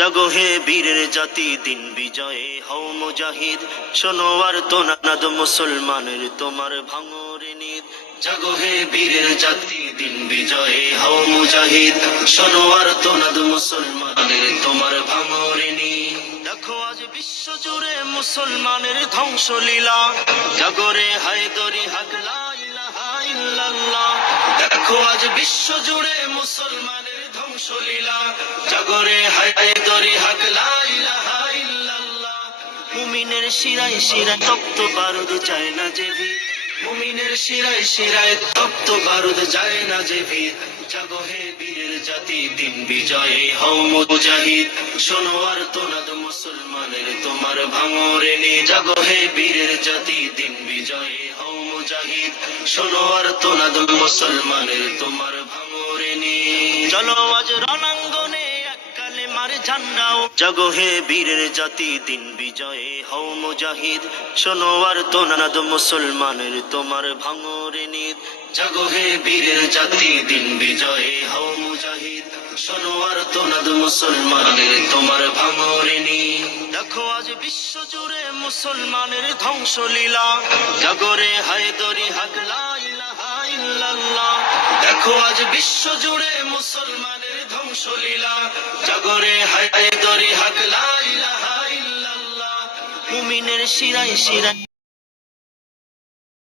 জাগো হে বীরের জাতি, দিন বিজয়ে হও মুজাহিদ। শোনো আর তোনাদ মুসলমানের, তোমার ভাঙরে নিদ। জাগো হে বীরের জাতি, দিন বিজয়ে হও মুজাহিদ। শোনো আর তোনাদ মুসলমানের, তোমার ভাঙরে নিদ। দেখো আজ বিশ্ব জুড়ে মুসলমানের ধ্বংসলীলা। জাগরে হায়দরি হক লা ইলাহা ইল্লাল্লাহ। দেখো আজ বিশ্ব জুড়ে মুসলমানের ধ্বংসলীলা। জাগরে হায়দরি হক লা ইলাহা ইল্লাল্লাহ। মুমিনের শিরায় শিরায় তপ্ত বারুদ যায় না যে ভিড়। মুমিনের শিরায় শিরায় তপ্ত বারুদ যায় না যে ভিড়। জাগো হে বীরের জাতি, দিন বিজয়ে হও মুজাহিদ। শোনো আর তোনাদ মুসলমানের, তোমার ভাঙরে নিদ। জাগো হে বীরের জাতি, দিন বিজয়ে হও মুজাহিদ। শোনো আর তোনাদ মুসলমানের, তোমার ভাঙরে নিদ। চলো আজ রণাঙ্গনে এককালে মার ঝান্ডাও। জাগো হে বীরের জাতি, দিন বিজয়ে হও মুজাহিদ। শোনো আর তোনাদ মুসলমানের, তোমার ভাঙরে নিদ। জাগো হে বীরের জাতি, দিন বিজয়ে হও মুজাহিদ। শোনো আর তোনাদ মুসলমানের, তোমার ভাঙরে নিদ। দেখো আজ বিশ্ব জুড়ে মুসলমানের ধ্বংসলীলা। জাগরে হায়দরি হক লা ইলাহা ইল্লাল্লাহ। দেখো আজ বিশ্ব জুড়ে মুসলমানের ধ্বংসলীলা। জাগরে হায়দরি হক লা ইলাহা ইল্লাল্লাহ। মুমিনের শিরায় শিরায়